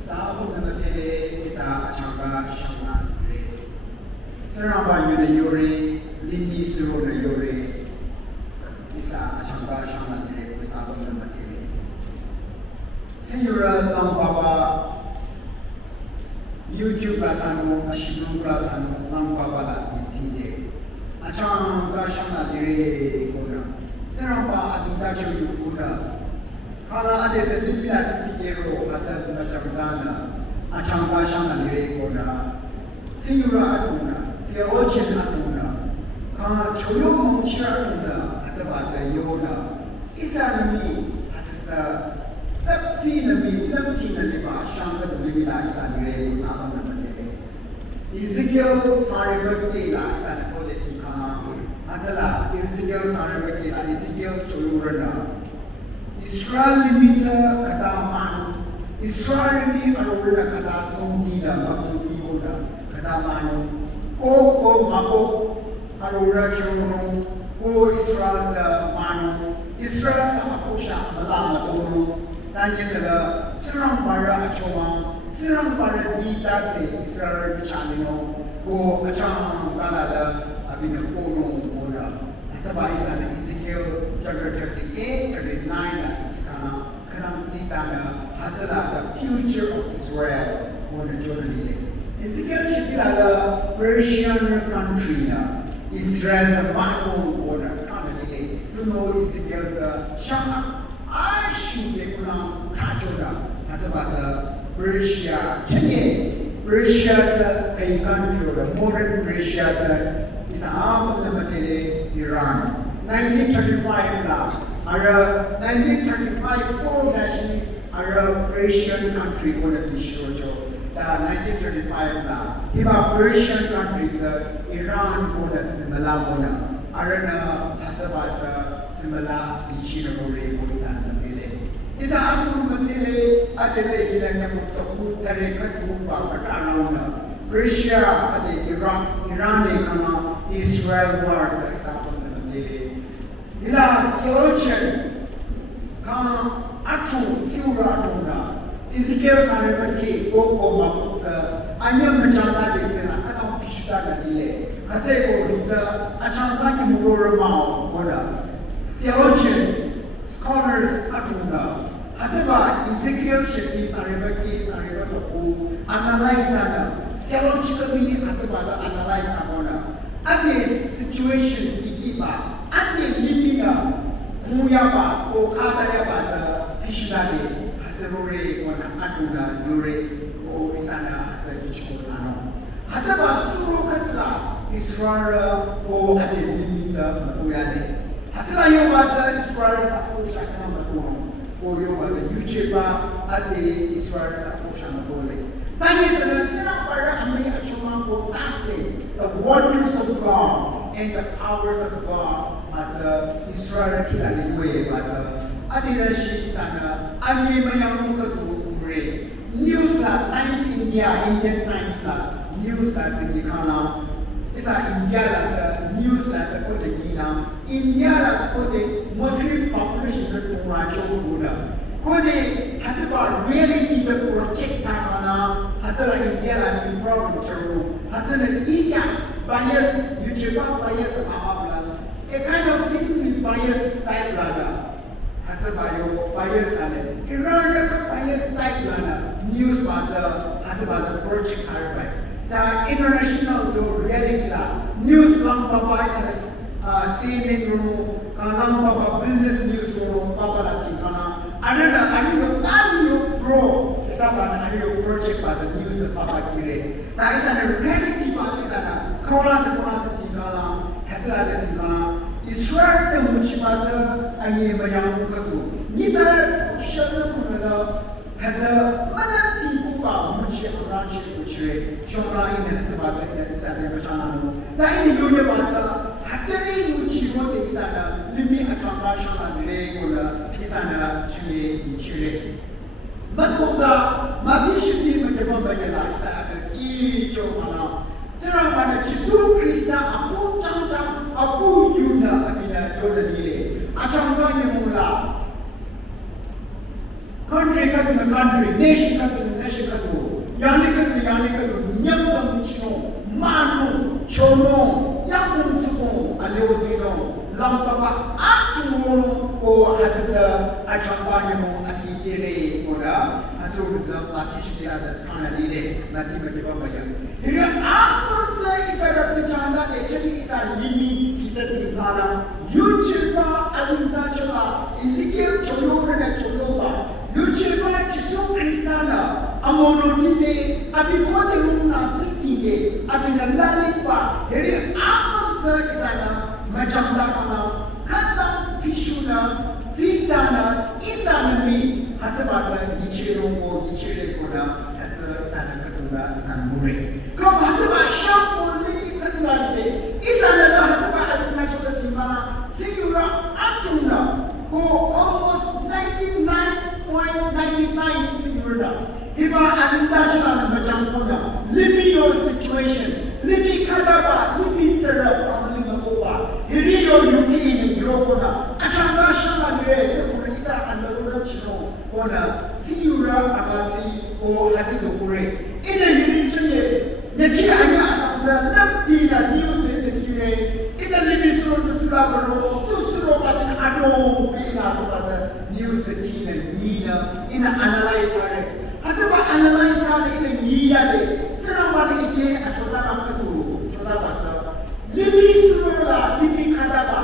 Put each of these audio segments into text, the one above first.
Sabu namatele isa achanga shanga re. Saramba yune yore lindi suro na yore isa achanga shanga re sabu namatele. Senyora Lampapa YouTube sanu ashibu sanu Lampapa la itinde. Achanga shanga re kona. Saramba asinta choyu kona. Kala ade se dipila tikero asal macamdana acangka shanga dire kona singura atuna theologian atuna kala choyo mungshira atuna asaba sa yona isani asasa zapsi nami lamti nami ba shanga dipila isa dire ko sama namane Ezekiel saribakti la isa ko de kana asala Ezekiel saribakti la Ezekiel choyo Israel limisa kata manu, Israel ni alurna kata tongdina makuti koda kata manu, ko mako alurna churung, ko Israel sa manu, Israel sa akusha malama tono, tanya sila sirang para achoma, sirang para zita se Israel bichamino, ko achama talada abina kono koda. Sabay sa Ezekiel chapter 38, 39 kanang sitana hasala the future of Israel muna journey. Ezekiel shipilala Persian country na Israel sa bagong muna kanang to know Ezekiel sa siyang ashude kunang kachona hasaba sa Persia chenye Persia sa kay country modern Persia sa isang na matili Iran. 1935 na, ara 1935 full national ara Persian country ko na bisyojo. 1935 na, iba Persian country sa Iran ko na simala mo na, ara na hatsabat sa simala bichino mo rin ko sa matili. Isa ang matili at ito ilan niya mo takot tari katupa katanaw na Persia at Iran ay kama Israel war sa example na nandili. Nila theologian kama atu siura atu na Ezekiel sa repati o makot sa anyang majanda din sila katang pishta na nile. Kasi ko dito achang ni muro mao koda. Theologians, scholars atu na. Hasaba Ezekiel sheti sa repati ko analyze na theologically hasaba analyze na ate situation ikiba ate limina muyaba o katayaba sa kishidade hasabore wana atuna dure o isana sa kichko sano hasaba suro katla Israel o ate limita matuyale hasaba yoba sa Israel sa kusha kana matuno o yoba the YouTube ate Israel sa kusha matole tani sa para ami achuma ko tase the wonders of God and the powers of God at Israel kilaliwe at adinashi sana ani mayang kadure news la Times Indian Times la news la sindikana isa India la news la sa kote ina India la kote Muslim population ka turacho kuna kote hasaba really the project sana hasala India la ni problem charo hasala India bias YouTube bias ababla a kind of little bit bias type lana hasaba yo bias ane Iran ka bias type lana news basa hasaba the project harbai the international do reality la news lang papa is CNN room lang papa business news room papa la kana ano pro kasama na ano project basa news papa kire na isa na reality basa sana corona sa tingala hasala da tingala Israel da muchibasa ani bayang kadu nita shana kunala hasa manati kupa muchi arachi kuchire shora ina sabasa ina sana bachana no na ini yone basa hasani muchibo de sana limi atanga shana dire kola isana chile chile matkoza matishiti matema bayala isa aki chomana sira wana Yesu Krista aku changchang aku yuda abina yoda dire atanga mula country cut in the country nation cut in the nation 양리카도 냥동치노 마누 초노 양동수고 알려지노 람바바 아투노 고 하스사 아창바니모 아티제레 고라 아소르자 마티시디아자 카나리레 나티메티바마야 이르 아무르자 이사라트 찬다데 체리 이사 리미 기타티바나 유치바 아즈다초라 이시케 초노르네 초노바 유치바 지수 크리스타나 아모노티데 아비코데루나 츠티데 아비나날리바 이르 아무르자 이사나 마찬다카나 칸다 피슈나 지자나 이사나미 하츠바자 이치롱고 이치레고나 하츠 사나 카투나 산무레 그럼 하츠바 샤포니 카투나데 이사나가 하츠바 아즈나 초다티마나 시유라 아투나 고 almost 99.99 시유라 이바 아즈나 초다는 마찬코나 live your situation live 카다바 live 서라 Rio Yuki Grokona, Achanga Shamagre, Sepurisa and the Rachino, Ona, Siura Abati, or Hatidokure. In a unit, the Kia Santa, Naptina, news in the Kire, in the Libiso to Labaro, to Suropat and Ado, in Azata, news the King and Nina, in an analyzer. Ataba analyzer in the Nia, Seramari, Ashotaka, Shotabata. Libi sura libi kadaba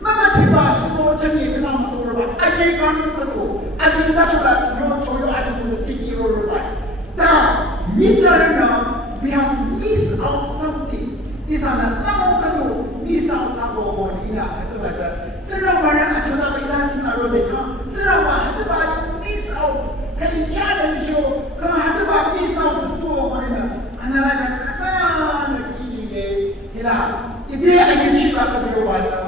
mama tiba sumo changi kana mutoroba aje kanu kato azinda chola yo choyo atu tiki roba ta mitarana we have missed out something is an lamo kato miss out sabo ina ataba sira bara atona ina sina robe ka sira wa ataba miss out kai challenge yo ka ataba miss out to wana analyze atana Ide agency bakadiyo bata.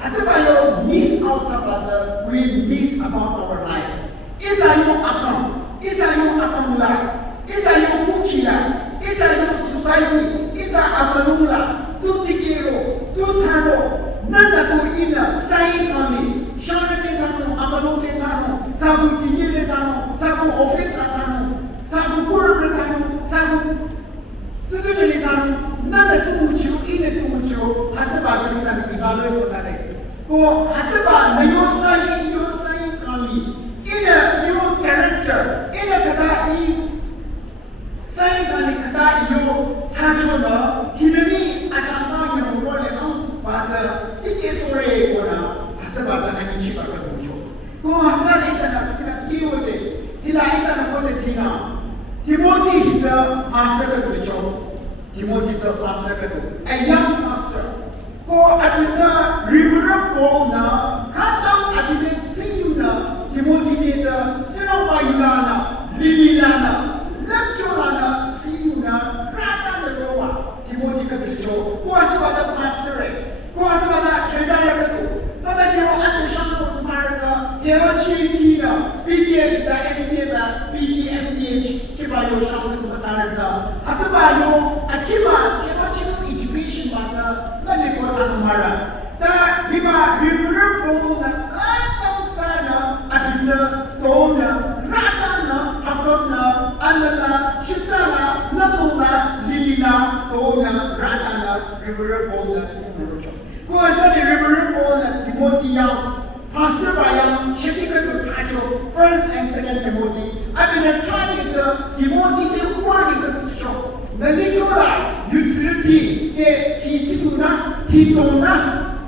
Atabayo miss out bata. We miss about our life. Isayo akam life. Isayo kukia. Isayo society. Isa amalula. Tu tikiro. Tu tano. Nanda tu ina. Sai kami. Shana te sano. Amalu te sano. Sabu tikir te sano. Sabu office te sano. Sabu kura te sano. Sabu tutu te sano. Nada tu mucho, ina tu mucho, Hataba San Ivalo Sare. Go Hataba, Mayo Sai Kali. In a your character, in a Kata Sai Kali Kata yo, Sanchona, Hinami, Achama, Yamole, Baza, it is for a Gona, Hataba San Chipa Mucho. Go Hasan is an Kiyode, Hila is an Apoletina. Timothy is a master of the show. Timothy is a pastor, a young pastor. Ko atisa river Paul na katang atile siyuna Timothy is a sinapa yulana lilana lecturana siyuna rata na doa Timothy kapicho. Ko asibada pastor ko asibada trezaya kato. Kada niyo ati shango tumarza theological PhD da MPh PhD kibayo shango tumasarza atsabayo akiba theological education basa nani ko sa mara da biba riverbo na katang sana atisa tona rata na hakona anala shitala namuna lilina tona rata na riverbo na sunrocho ko sa riverbo na Timothy yang pastor bayang shipika to first and second Timothy abina trying Timothy de warning to show Nalitora, utility, hituna, hitona,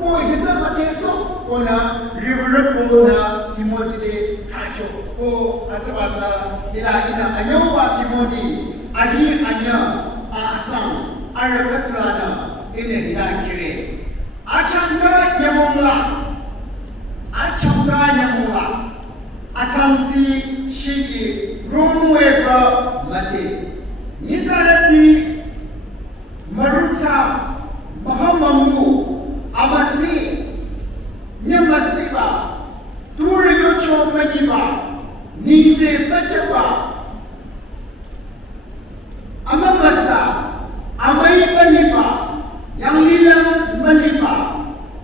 ko hita mateso, ona river na Timothy kacho, ko asabasa ina anyowa Timothy, ahi anya, asam, arakatrana, ine ila kire. Achanga nyamula, atamsi shiki, ronueba mate. Nizarati Maruta Mahamamu Amati Nyamasiba Turiyocho Magiba Nise Pachaba Amamasa Amai Maliba Yanglila Maliba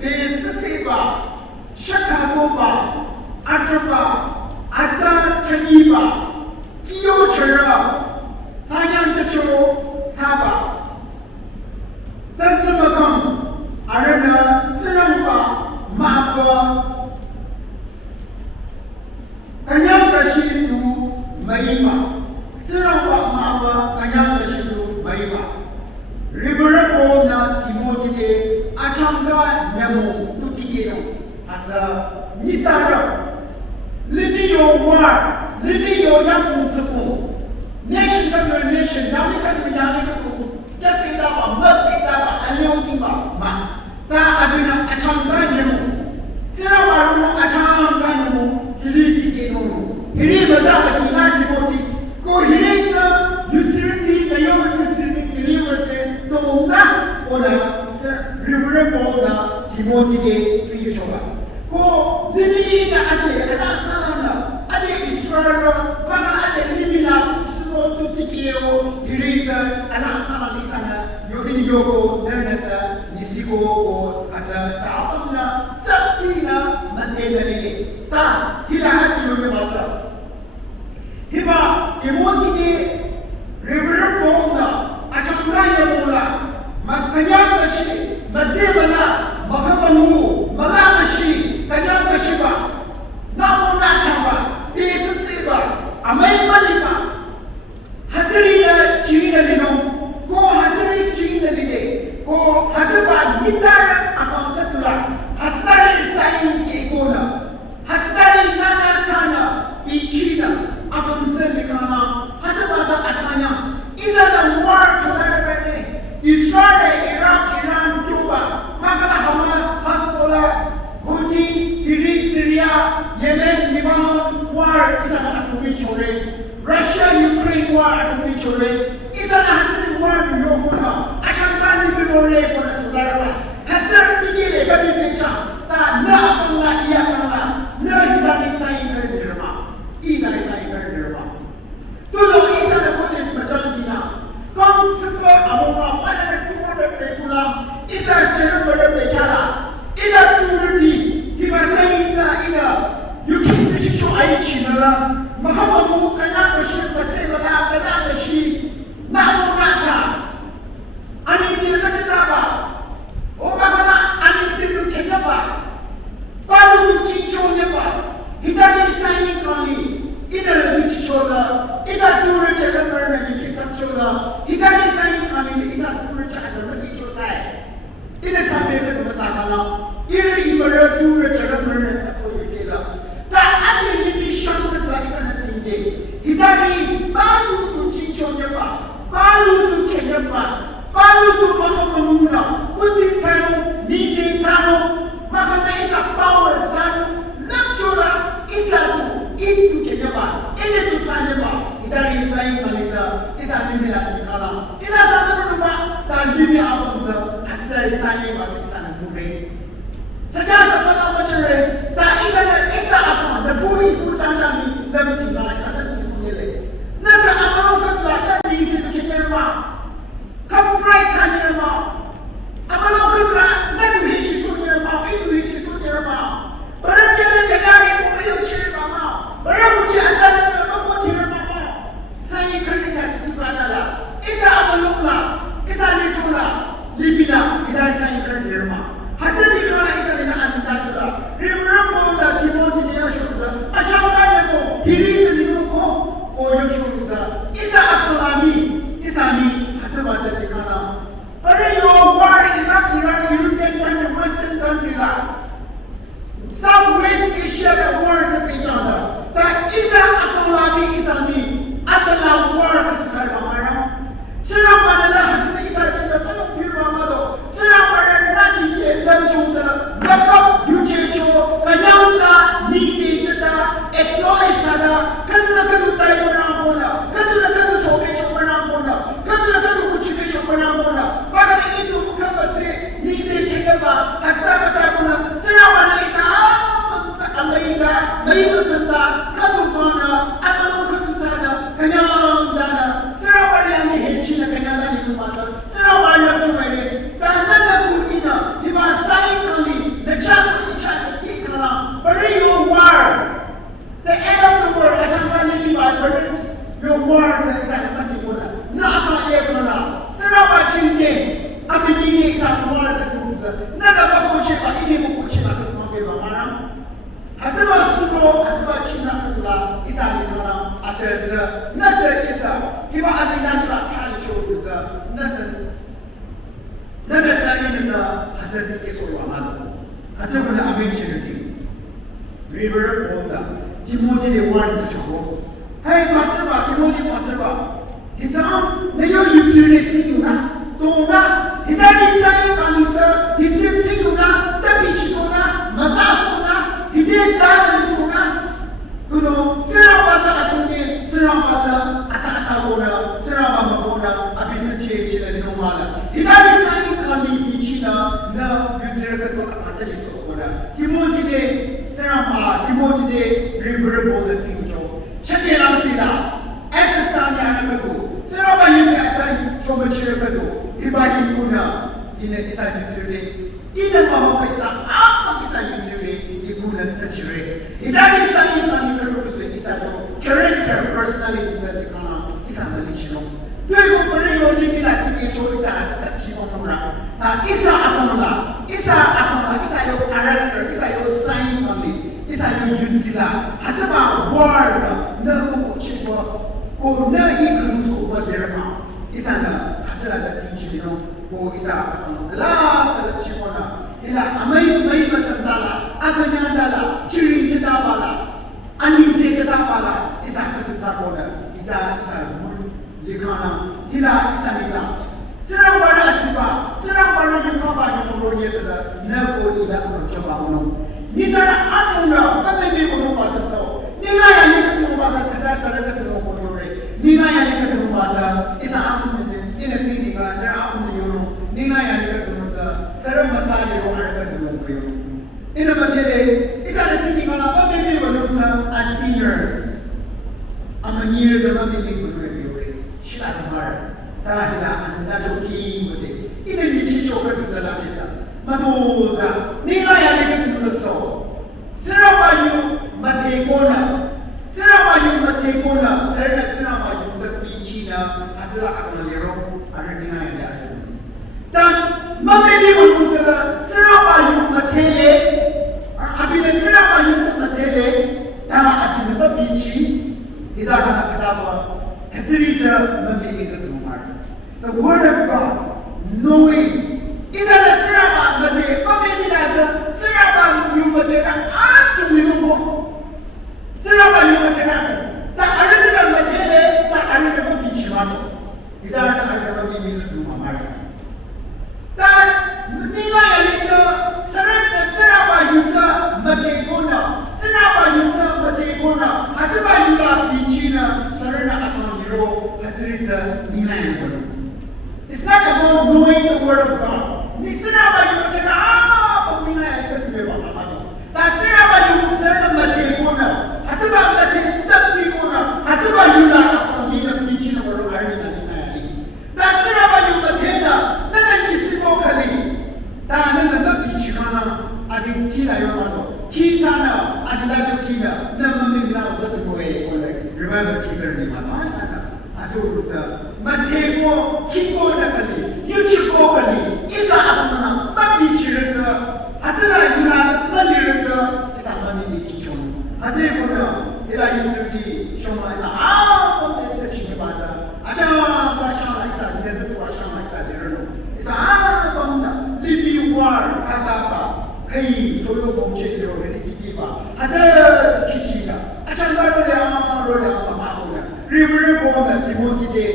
Besasiba Shakaboba Atraba Ata Chaniba Kiyochara Mahima. Sinawa mawa kanyang kashidu Mahima. River na Timothy de Achanga Nemo Tutikino. Asa Nitara. Living your war, living your young support. Nation to your nation, Namika to Namika, just say that, must say that, and you think about man. That I mean, a changano. Sarah, a changano, he did he was out of the United Go here, utility, the young utility, believers, to not on a river Timothy, see each other. Ko living na ate sana ate Israel para ate living na suo tutikio dirisa sana di sana yogi yoko nasa nisiko ko ata sa na satsina matenda ni ta hilahati yogi matsa hiba emoti ke river bonda achangaya bola makanya kashi matzebala mahabangu malamashi kanyang kashiba, namo nachamba, pisasiba, amay maliba, hazari na china dino, ko hazari china dine, ko hazaba nitara akong katula, hazari sayin kikona, hazari nana tana, ichina, akong zalikana, hazaba sa asanya, isa na war chulare Israel, Iran, Cuba, makala Hamas, Hezbollah, Houthi, Syria, Yemen, Lebanon, war is an atomic Russia, Ukraine war atomic is an atomic war to Yomona. I can find you for the Tulara. Hazard Tigile, every picture that no Yakana, no Ivan is saying very Derma, Ivan is saying very Derma. Tulo is an opponent Majantina. Come support Amona, 100 Pekula, is a German Pekala, is a Turdi. He was saying, you can be sure I chinala. Mahamu Kanakashi, but say Banakashi, Namonata, Anisilaba, Obama, Anisil Kenaba, Balu Chicho Neba, he doesn't sign Kani, either which shoulder, is a two rich at the burn and kick up shoulder, he doesn't sign Kani, is a two rich at the ridiculous side. It is a bit of a Sakala, here you were two rich at the burn and that actually be shocked like something day. He died, Balu to Chicho Neba, Balu to Kenapa, Balu to Mahamuna, what's in Tano, Nisi Tano, Mahana is a power Tano, Lectura is a eat to Kenapa, any to Tanaba, he died inside Malita, is a Nimila Kala, is a Sanama, that give me out of the Asari Sani was his son who Sagasa Panamachere, that is the boy who turned me, let me like Saturday. Nasa Amaloka, that is to keep your mouth. Come right on your mouth. Amaloka, let me hit you your mouth, it will hit you your mouth. But I'm getting the guy who will cheer my mouth. But I will cheer your mouth. Say you couldn't have to Canada. It's a Amaloka, it's a Litula, Libina, it has a curtain your mouth. Hazari Kana is an Antatula. Remember that Timothy de Yoshuza, a Chapayako, he reads the Nuko or Yoshuza. Is a Akulami, is a me, Hazabata Kana. But you are worried about European country, Western country. Some West Asia that words of each other. That is a Akulami, is a me. Atala word is a Ramara. Sirapanala has is a Piramado. Dan Chusa, Backup, Yuchicho, Kayanta, Nisi Chata, acknowledge Tada, Kanaka Taimana, Kanaka Chopana, Kanaka Chopana, Baka into Mukabase, Nisi Chikaba, Asaka, Sarah Isa, Alaida, Mayutata, Katupana, Akalukatana, Kanyan Dana, Sarah Hitchina, Kanana Numata, Sarah Chumane, Kanaka. You are silently the chapter of Tikala, but your word, the end of the world, I can't live by words, your words are exactly what not my Ecola. Sarah Chinke, I'm beginning exact word that moves. None of the Kuchipa, even Kuchipa, the Mama. As a Sugo, as a China, is a the Nasa is a Kiba as a natural culture is a Nasa. Nasa is a Hazard is or Amado. Hazard will mention River Olda. Timothy the one to go. Hey, Pasaba, Timothy Pasaba. His arm, they are utility. Tona, he doesn't say Kanita, he said Tinguna, the beach is ona, Mazasona, he did Sona, Kuno, Serapata, Serapata, Atatagona, Serapamabona, Abisa Church, and Nomana. He doesn't say Kali, China, no, you serve the Catalysona. Timothy, Serapa, Timothy, River, the Tinjo, Chekilasina, Exercise, Serapa, you said, from a chair. Ibadi kuna ina isa yuzure ina mahoka isa apa isa yuzure iguna tajire idani isa ina nikaruse isa do character personality isa kana isa malichino tuego pareyo nikila kikecho isa tachimo kamera isa akamala isa yo character isa yo sign only isa yo yuzila hataba word na ko chiwa ko na ikruso ubaderma isa na Hazara Tinchino, who is a la Chipona, Ila Amay Matsala, Akanyandala, Chirin Kitabala, Anise Kitabala, is a Sakona, Ida is a Likana, Ila is a Nila. Sarabana Tipa, Sarabana Yukaba, Yamoro, Never Ida Chabano. Nisa Atuna, but they will know what to so. Nila Yanikata, Kadasa, Nila Yanikata, is a in a thing, there are Nina Yanika, Sarah Masai, or Arabic. In a material, it's not a thing about maybe as seniors. I'm a years of a living Shadmar, Tahila, as a natural key with it. In a niche over to the Lamesa. Madoza, Nina Yanika to the soul. Sarah Bayu, Mategona. Sarah Bayu, Mategona, Sarah Bayu, the Pichina, Hazla Amalero. Dan mameli wanunza serabayu matele abile serabayu matele da abile babichi idana kadaba hezirita mameli zatumar. The word of God, knowing, is that seraba matele mameli naza serabayu matele atu minuko serabayu matele da alita matele da alita babichi mano. Idana kadaba mameli zatumar. That Nina Yalita, Saraba Yuta, Mategona, Saraba Yuta, Mategona, Ataba Yuta, Pichina, Sarana Akoniro, Patriza, Nina Yalita. It's not about knowing the word of God. Saraba Yuta, Nina Yalita, that's Saraba Yuta, Sarana Mategona, Ataba Mategona, Ataba Yuta, Nina Pichina, or Irina. That's Saraba Yuta. As in Kila Yomano, Kisana, as in Kina, never now that way, remember Kila Masana, Azusa, Matego, Kiko Nakali, Yuchikokali, Isa Amana, Babi Chirita, Azara Yuna, Malirita, is a money Kichon, Azekona, Ila Yusuki, Shoma is a Chichibaza, Acha, Bashana is a desert Bashana is a Derno, is a Libi War, Katapa. Hey, Solo Bomchero, Reditiva, Hazard Kichina, Achangarola, Rola, River Bona, Timothy,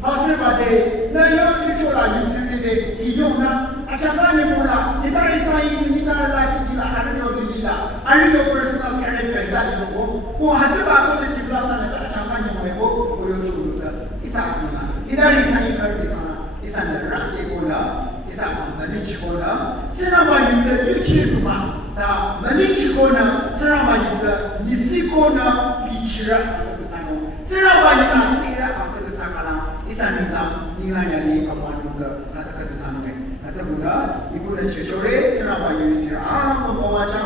Pasabade, Nayo Nicola, Yusuke, Yona, Achangani Mona, if I sign in Nizar Lasila, I don't know the Lila, I know personal character, that you go, who has about the development at Achangani Moebo, or Yosa, Isakuna, Ida is a Cardiana, is an Rasicola. Malichikona, Seraba user, Yuchiruma, Malichikona, Seraba user, Nisikona, Bichira, Seraba Sira after the Sakana, Isanita, Nina Kamanza, Nasakatan, Nasabuda, Ipura Chitore, Seraba user, Moacha.